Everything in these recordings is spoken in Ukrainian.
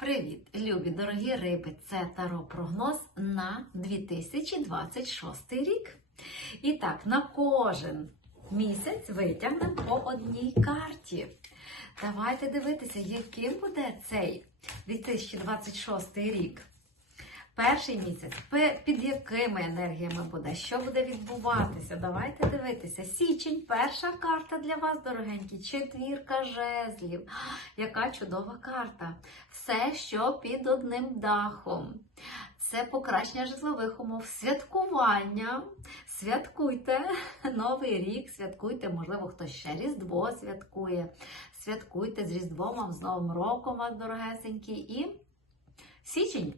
Привіт, любі дорогі риби! Це таро прогноз на 2026 рік. І так, на кожен місяць витягнемо по одній карті. Давайте дивитися, яким буде цей 2026 рік. Перший місяць, під якими енергіями буде, що буде відбуватися? Давайте дивитися. Січень, перша карта для вас, дорогенькі, четвірка жезлів. Яка чудова карта. Все, що під одним дахом. Це покращення житлових умов, святкування. Святкуйте Новий рік, святкуйте, можливо, хтось ще Різдво святкує. Святкуйте з Різдвом, з Новим роком, вас, дорогесенькі. І січень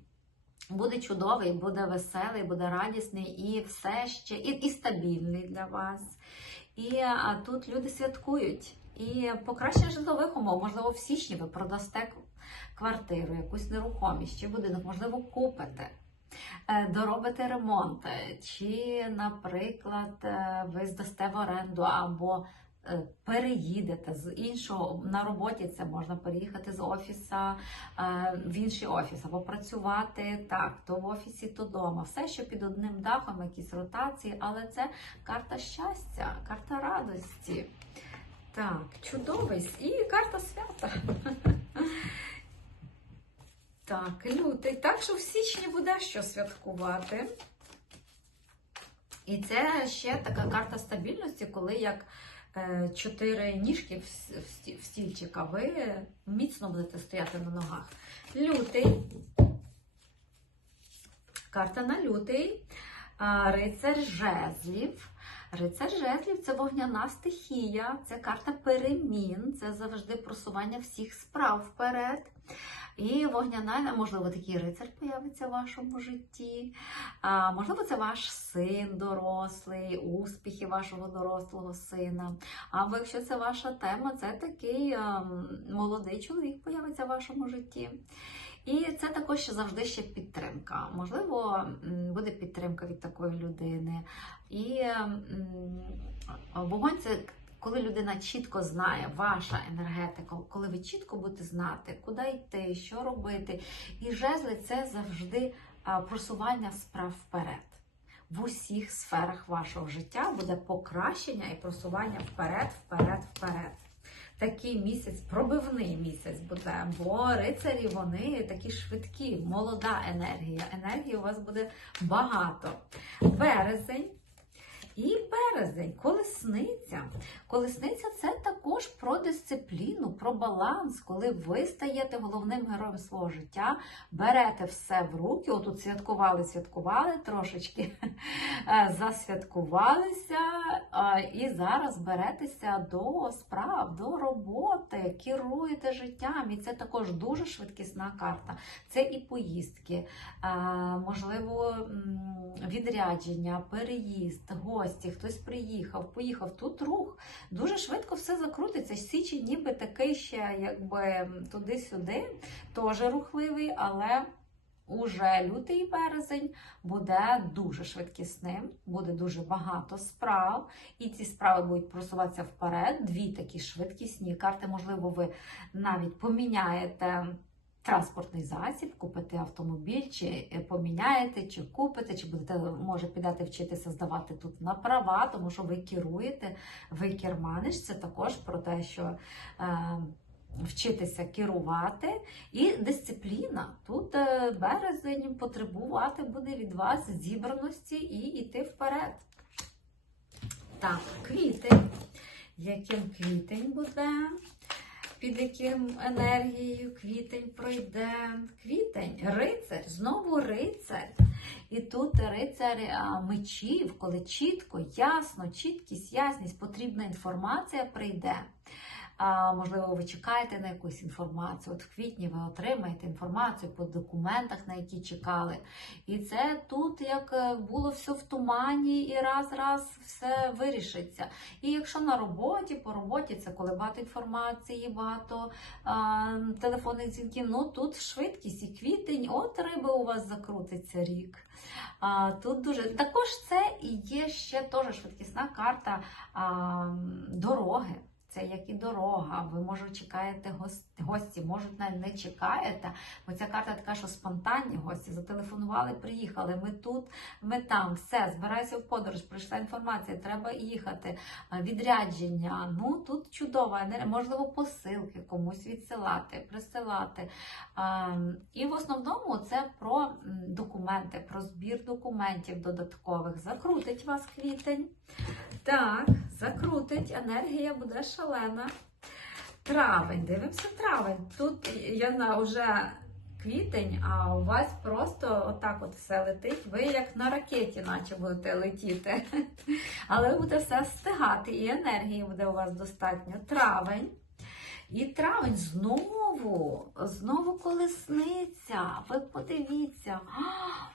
буде чудовий, буде веселий, буде радісний і все ще, і, і стабільний для вас. І а, тут люди святкують. І покращення житлових умов, можливо, в січні ви продасте квартиру, якусь нерухомість чи будинок, можливо, купите. е, Доробите ремонт, чи, наприклад, е, ви здасте в оренду або переїдете з іншого на роботі. Це можна переїхати з офіса е, в інший офіс або працювати так, то в офісі, то вдома. Все, що під одним дахом, якісь ротації, але це карта щастя, карта радості. Так, чудовий і карта свята. Так, лютий. Так що в січні буде що святкувати. І це ще така карта стабільності, коли як е, чотири ніжки в, стільчика, ви міцно будете стояти на ногах. Лютий. Карта на лютий. Рицар жезлів. Рицар жезлів це вогняна стихія, це карта перемін, це завжди просування всіх справ вперед. І вогняна, можливо, такий рицар появиться в вашому житті. А, можливо, це ваш син дорослий, успіхи вашого дорослого сина. Або якщо це ваша тема, це такий ем, молодий чоловік появиться в вашому житті. І це також завжди ще підтримка. Можливо, буде підтримка від такої людини. І вогонь це коли людина чітко знає, ваша енергетика, коли ви чітко будете знати, куди йти, що робити. І жезли це завжди просування справ вперед. В усіх сферах вашого життя буде покращення і просування вперед, вперед, вперед. Такий місяць, пробивний місяць буде, бо рицарі вони такі швидкі, молода енергія. Енергії у вас буде багато. Березень. І березень, колесниця. Колесниця це також про дисципліну, про баланс, коли ви стаєте головним героєм свого життя, берете все в руки. Отут святкували, святкували трошечки, е, засвяткувалися, е, і зараз беретеся до справ, до роботи, керуєте життям. І це також дуже швидкісна карта. Це і поїздки, е, можливо, відрядження, переїзд, гості, хтось приїхав, поїхав. Тут рух. Дуже швидко все закрутиться. Січень ніби такий ще, якби туди-сюди, теж рухливий, але уже лютий березень буде дуже швидкісним, буде дуже багато справ, і ці справи будуть просуватися вперед. Дві такі швидкісні карти. Можливо, ви навіть поміняєте. Транспортний засіб, купите автомобіль, чи е, поміняєте, чи купите, чи будете, може, підете вчитися здавати тут на права, тому що ви керуєте, ви керманиш. Це також про те, що е, вчитися керувати. І дисципліна. Тут е, березень потребувати буде від вас зібраності і йти вперед. Так, квітень. Яким квітень буде? Під яким енергією квітень пройде? Квітень, рицар, знову рицар. І тут рицар мечів, коли чітко, ясно, чіткість, ясність, потрібна інформація прийде. Можливо, ви чекаєте на якусь інформацію. От в квітні ви отримаєте інформацію по документах, на які чекали. І це тут як е, було все в тумані, і раз-раз все вирішиться. І якщо на роботі, по роботі це коли багато інформації, багато а, телефонних дзвінків, ну тут швидкість і квітень, от риби у вас закрутиться рік. А, тут дуже також це і є ще теж швидкісна карта а, дороги. Це як і дорога. Ви може чекаєте гос- гості, можуть навіть не чекаєте. Бо ця карта така, що спонтанні гості зателефонували, приїхали. Ми тут, ми там, все, збирайся в подорож, прийшла інформація, треба їхати. Відрядження. Ну тут чудова можливо, посилки комусь відсилати, присилати. І в основному це про документи, про збір документів додаткових. Закрутить вас квітень. Так, закрутить, енергія буде шалена. Травень, дивимося травень. Тут я на вже квітень, а у вас просто отак от все летить. Ви як на ракеті, наче будете летіти. Але ви будете все встигати, і енергії буде у вас достатньо. Травень. І травень знову, знову колесниця. Ви подивіться.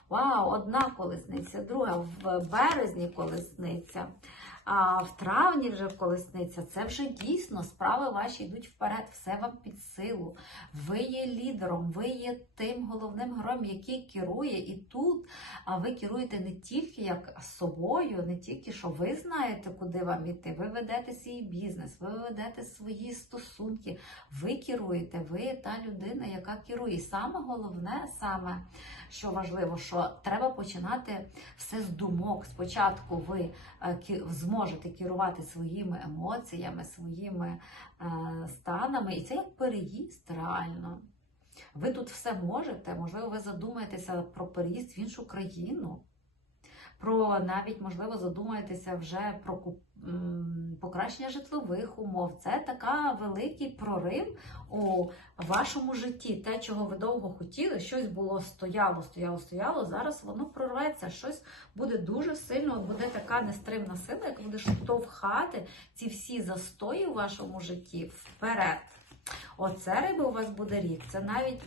Вау, одна колесниця, друга в березні колесниця. А в травні вже колесниця. Це вже дійсно справи ваші йдуть вперед. Все вам під силу. Ви є лідером, ви є тим головним героєм, який керує. І тут ви керуєте не тільки як собою, не тільки що ви знаєте, куди вам іти. Ви ведете свій бізнес, ви ведете свої стосунки, ви керуєте, ви та людина, яка керує. І саме головне, саме що важливо, що треба починати все з думок. Спочатку ви е, зможете керувати своїми емоціями, своїми е, станами, і це як переїзд реально. Ви тут все можете, можливо, ви задумаєтеся про переїзд в іншу країну, про навіть, можливо, задумаєтеся вже про покращення житлових умов. Це така великий прорив у вашому житті. Те, чого ви довго хотіли, щось було стояло, стояло, стояло. Зараз воно прорветься. Щось буде дуже сильно, буде така нестримна сила, яка буде штовхати ці всі застої у вашому житті вперед. Оце риби у вас буде рік. Це навіть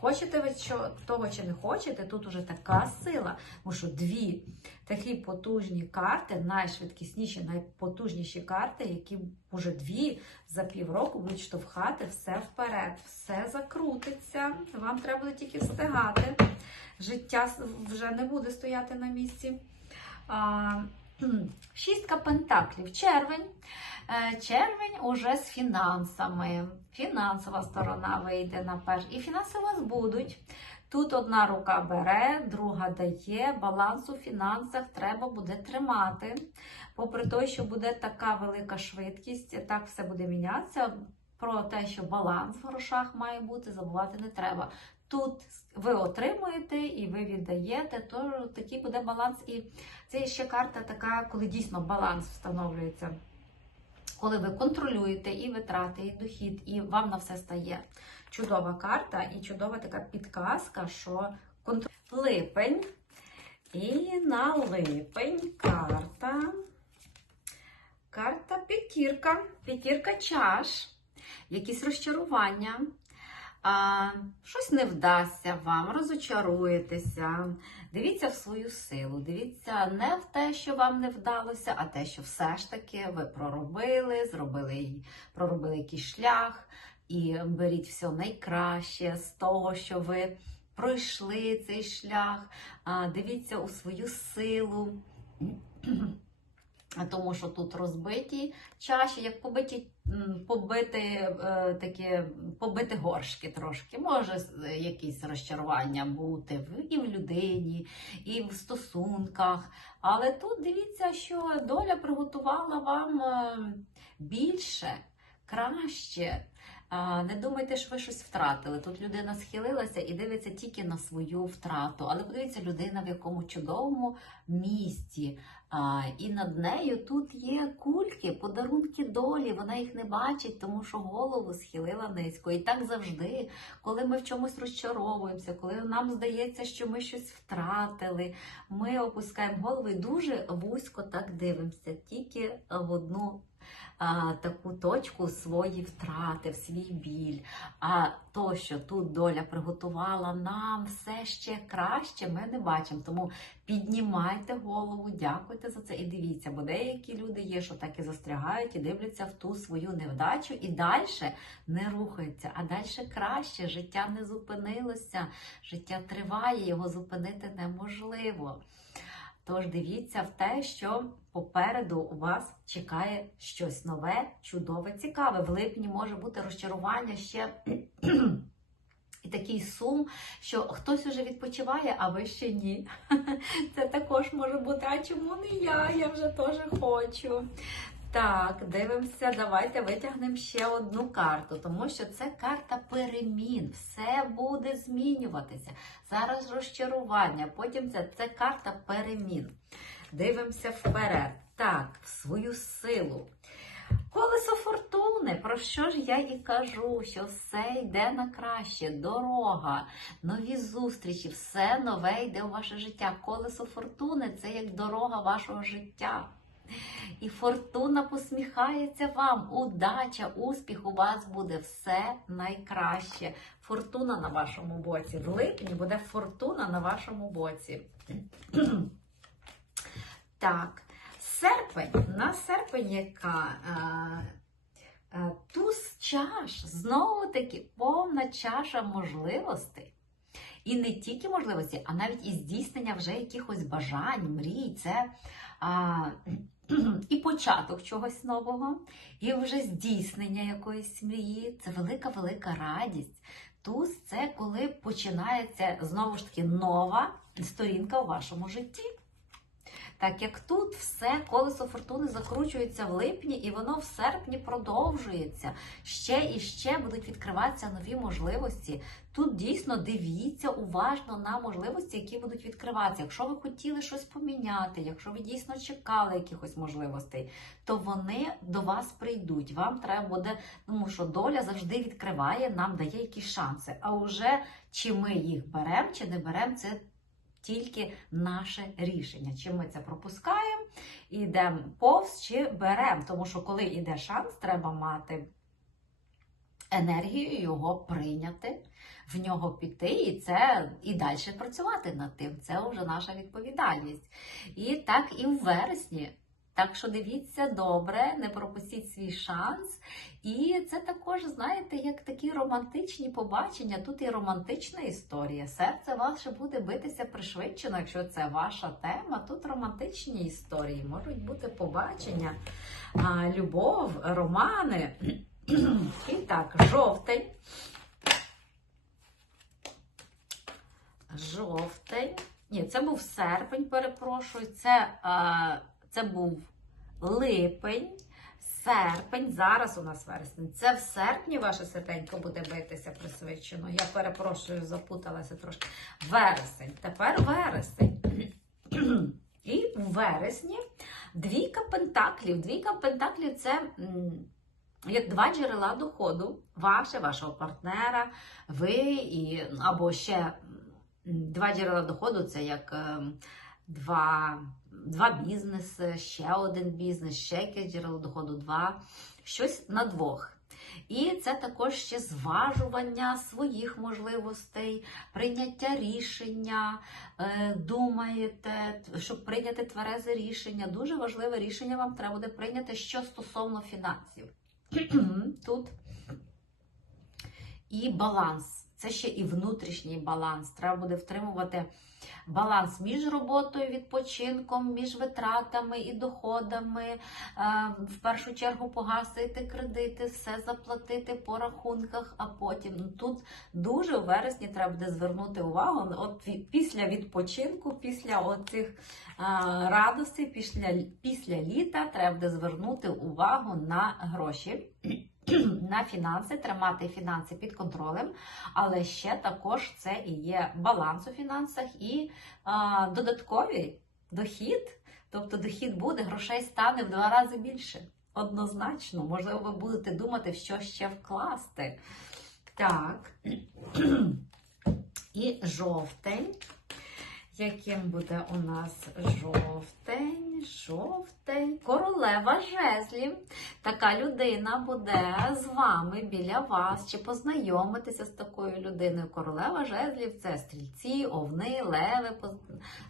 хочете ви що, того чи не хочете, тут уже така сила, тому що дві такі потужні карти, найшвидкісніші, найпотужніші карти, які вже дві за півроку будуть штовхати все вперед, все закрутиться. Вам треба буде тільки встигати. Життя вже не буде стояти на місці. Шістка пентаклів. Червень. Е, Червень уже з фінансами. Фінансова сторона вийде на перш. І фінанси у вас будуть. Тут одна рука бере, друга дає. Баланс у фінансах треба буде тримати. Попри те, що буде така велика швидкість, так все буде мінятися. Про те, що баланс в грошах має бути, забувати не треба. Тут ви отримуєте і ви віддаєте, то такий буде баланс. І це ще карта така, коли дійсно баланс встановлюється коли ви контролюєте і витрати, і дохід, і вам на все стає чудова карта і чудова така підказка, що контр... липень. І на липень карта. Карта п'ятірка. П'ятірка чаш, якісь розчарування. А, щось не вдасться вам, розочаруєтеся. Дивіться в свою силу. Дивіться не в те, що вам не вдалося, а те, що все ж таки ви проробили, зробили проробили якийсь шлях, і беріть все найкраще з того, що ви пройшли цей шлях. А, Дивіться у свою силу. Тому що тут розбиті чаші, як побиті, побити, е, такі, побити горшки трошки. Може з- якісь розчарування бути і в людині, і в стосунках. Але тут дивіться, що доля приготувала вам е, більше, краще. Не думайте, що ви щось втратили. Тут людина схилилася і дивиться тільки на свою втрату. Але подивіться, людина в якому чудовому місці. І над нею тут є кульки, подарунки долі. Вона їх не бачить, тому що голову схилила низько. І так завжди, коли ми в чомусь розчаровуємося, коли нам здається, що ми щось втратили, ми опускаємо голову і дуже вузько так дивимося, тільки в одну. А, Таку точку свої втрати, в свій біль. А то, що тут доля приготувала нам все ще краще, ми не бачимо. Тому піднімайте голову, дякуйте за це і дивіться, бо деякі люди є, що так і застрягають і дивляться в ту свою невдачу і далі не рухаються, а далі краще. Життя не зупинилося, життя триває, його зупинити неможливо. Тож дивіться в те, що попереду у вас чекає щось нове, чудове, цікаве. В липні може бути розчарування ще. І такий сум, що хтось уже відпочиває, а ви ще ні. Це також може бути. А чому не я? Я вже теж хочу. Так, дивимося, давайте витягнемо ще одну карту, тому що це карта перемін. Все буде змінюватися. Зараз розчарування, потім це, це карта перемін. Дивимося вперед. Так, в свою силу. Колесо фортуни, про що ж я і кажу, що все йде на краще, дорога, нові зустрічі, все нове йде у ваше життя. Колесо фортуни це як дорога вашого життя. І фортуна посміхається вам. Удача, успіх у вас буде все найкраще. Фортуна на вашому боці. В липні буде фортуна на вашому боці. Так, серпень. На серпень яка туз чаш. Знову таки повна чаша можливостей. І не тільки можливості, а навіть і здійснення вже якихось бажань, мрій. Це а, і початок чогось нового, і вже здійснення якоїсь мрії. Це велика-велика радість. Туз це коли починається знову ж таки нова сторінка у вашому житті. Так як тут все колесо фортуни закручується в липні, і воно в серпні продовжується. Ще і ще будуть відкриватися нові можливості. Тут дійсно дивіться уважно на можливості, які будуть відкриватися. Якщо ви хотіли щось поміняти, якщо ви дійсно чекали якихось можливостей, то вони до вас прийдуть. Вам треба буде, тому що доля завжди відкриває, нам дає якісь шанси. А вже чи ми їх беремо, чи не беремо, це тільки наше рішення. Чи ми це пропускаємо, йдемо повз чи беремо. Тому що, коли йде шанс, треба мати енергію його прийняти, в нього піти, і це і далі працювати над тим. Це вже наша відповідальність. І так і в вересні. Так що дивіться добре, не пропустіть свій шанс. І це також, знаєте, як такі романтичні побачення. Тут і романтична історія. Серце ваше буде битися пришвидшено, якщо це ваша тема. Тут романтичні історії, можуть бути побачення, любов, романи. І так, жовтень. Жовтень. Ні, це був серпень, перепрошую. Це, це був липень, серпень. Зараз у нас вересень. Це в серпні ваше серденько буде битися присвідчено. Я перепрошую, запуталася трошки. Вересень. Тепер вересень. І в вересні двійка пентаклів. Двійка пентаклів це. Як два джерела доходу, ваше, вашого партнера, ви і або ще два джерела доходу це як е, два два бізнеси, ще один бізнес, ще якесь джерело доходу, два, щось на двох. І це також ще зважування своїх можливостей, прийняття рішення, е, думаєте, щоб прийняти тверезе рішення. Дуже важливе рішення вам треба буде прийняти що стосовно фінансів. Тут і баланс. Це ще і внутрішній баланс. Треба буде втримувати баланс між роботою, відпочинком, між витратами і доходами. Е, в першу чергу погасити кредити, все заплатити по рахунках, а потім ну, тут дуже у вересні треба буде звернути увагу. От після відпочинку, після оцих радостей, після, після літа треба буде звернути увагу на гроші. на фінанси, тримати фінанси під контролем, але ще також це і є баланс у фінансах і а, додатковий дохід. Тобто дохід буде, грошей стане в два рази більше. Однозначно, можливо, ви будете думати, в що ще вкласти. Так. І жовтень. Яким буде у нас жовтень, жовтень, королева жезлів. Така людина буде з вами біля вас, чи познайомитися з такою людиною. Королева жезлів це стрільці, овни, леви по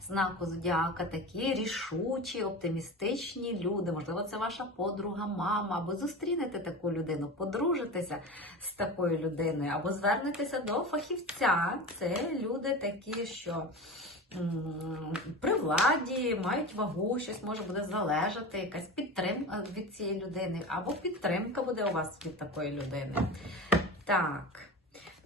знаку зодіака, такі рішучі, оптимістичні люди. Можливо, це ваша подруга, мама, або зустрінете таку людину, подружитеся з такою людиною, або звернетеся до фахівця. Це люди такі, що при владі, мають вагу, щось може буде залежати, якась підтримка від цієї людини, або підтримка буде у вас від такої людини. Так.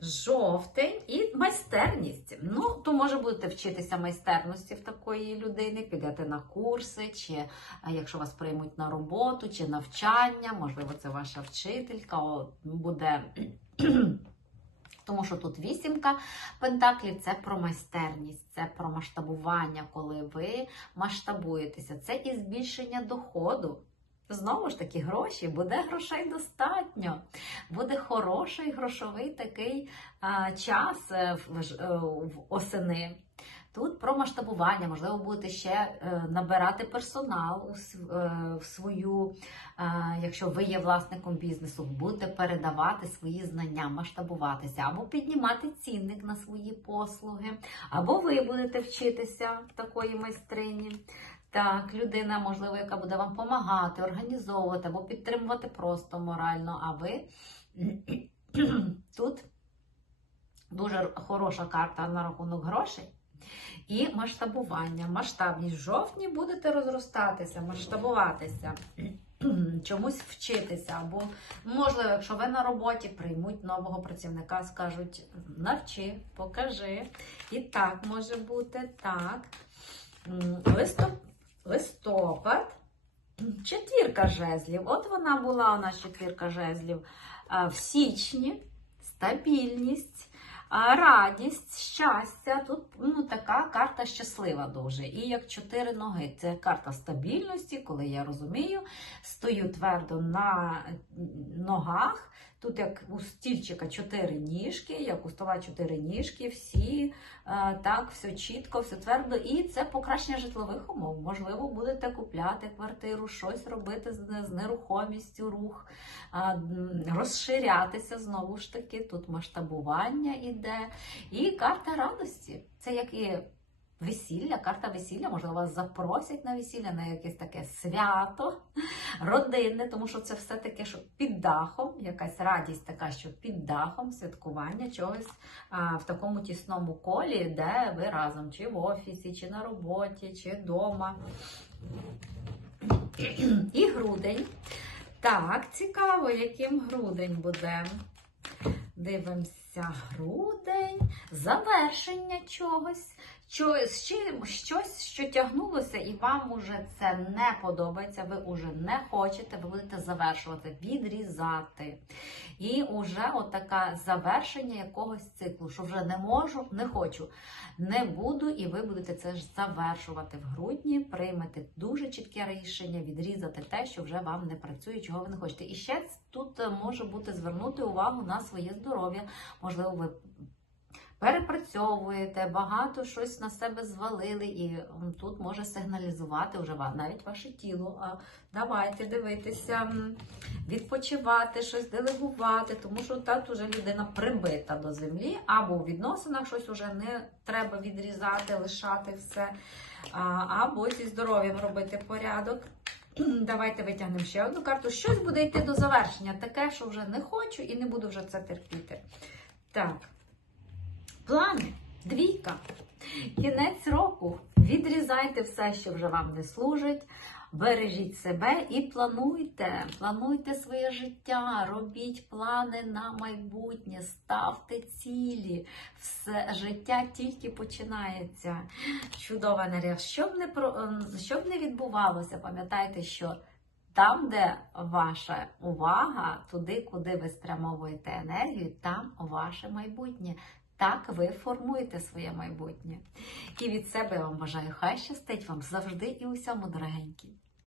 Жовтень і майстерність. Ну, то може будете вчитися майстерності в такої людини, підете на курси, чи якщо вас приймуть на роботу, чи навчання, можливо, це ваша вчителька буде. Тому що тут вісімка пентаклів це про майстерність, це про масштабування, коли ви масштабуєтеся. Це і збільшення доходу. Знову ж таки, гроші, буде грошей достатньо, буде хороший грошовий такий а, час е, в, е, в осени. Тут про масштабування, можливо, будете ще е, набирати персонал е, в свою, е, якщо ви є власником бізнесу, будете передавати свої знання, масштабуватися, або піднімати цінник на свої послуги, або ви будете вчитися такої майстрині. Так, людина, можливо, яка буде вам допомагати, організовувати або підтримувати просто морально. А ви тут дуже хороша карта на рахунок грошей. І масштабування. Масштабність в жовтні будете розростатися, масштабуватися, чомусь вчитися. Або, можливо, якщо ви на роботі приймуть нового працівника, скажуть навчи, покажи. І так може бути. Так. М, Листоп... Листопад. Четвірка жезлів. От вона була у нас четвірка жезлів в січні. Стабільність, радість, щастя. Тут ну, така карта щаслива дуже. І як чотири ноги. Це карта стабільності, коли я розумію, стою твердо на ногах. Тут як у стільчика чотири ніжки, як у стола чотири ніжки, всі е, так, все чітко, все твердо. І це покращення житлових умов. Можливо, будете купляти квартиру, щось робити з, нерухомістю, рух, розширятися знову ж таки. Тут масштабування іде. І карта радості. Це як і весілля, карта весілля, можливо, вас запросять на весілля, на якесь таке свято родинне, тому що це все таке, що під дахом, якась радість така, що під дахом святкування чогось а, в такому тісному колі, де ви разом, чи в офісі, чи на роботі, чи вдома. І грудень. Так, цікаво, яким грудень буде. Дивимося, грудень, завершення чогось, щось, що тягнулося, і вам уже це не подобається, ви уже не хочете, ви будете завершувати, відрізати. І вже отаке завершення якогось циклу, що вже не можу, не хочу, не буду, і ви будете це ж завершувати в грудні, приймете дуже чітке рішення, відрізати те, що вже вам не працює, чого ви не хочете. І ще тут е, може бути звернути увагу на своє здоров'я. Можливо, ви перепрацьовуєте, багато щось на себе звалили, і тут може сигналізувати вже навіть ваше тіло. А давайте дивитися, відпочивати, щось делегувати, тому що тут вже людина прибита до землі, або у відносинах щось вже не треба відрізати, лишати все, або зі здоров'ям робити порядок. Давайте витягнемо ще одну карту. Щось буде йти до завершення, таке, що вже не хочу і не буду вже це терпіти. Так. Плани. Двійка. Кінець року. Відрізайте все, що вже вам не служить. Бережіть себе і плануйте. Плануйте своє життя, робіть плани на майбутнє, ставте цілі. Все життя тільки починається. Чудова енергія. Щоб не ем, щоб не відбувалося, пам'ятайте, що там, де ваша увага, туди, куди ви спрямовуєте енергію, там ваше майбутнє. Так ви формуєте своє майбутнє. І від себе я вам бажаю, хай щастить вам завжди і усьому, дорогенькі.